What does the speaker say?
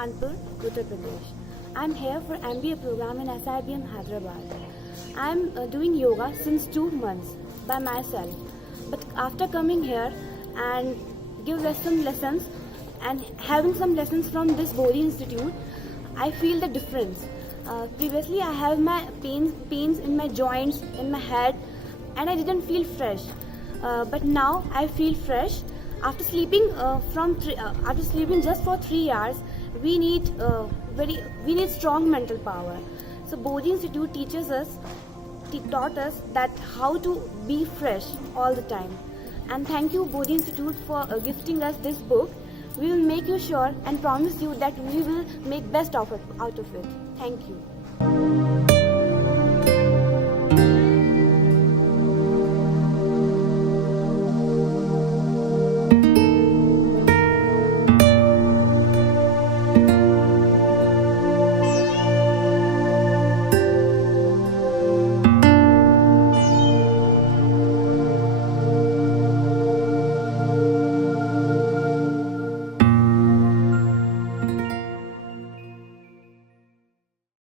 Kanpur, Uttar Pradesh. I'm here for MBA program in SIBM Hyderabad. I'm doing yoga since 2 months by myself. But after coming here and give some lessons and having some lessons from this Bodhi Institute, I feel the difference. Previously, I have my pains in my joints, in my head, and I didn't feel fresh. But now I feel fresh. After sleeping just for 3 hours, we need strong mental power. So Bodhi Institute taught us that how to be fresh all the time. And thank you Bodhi Institute for gifting us this book. We will make you sure and promise you that we will make best out of it. Thank you.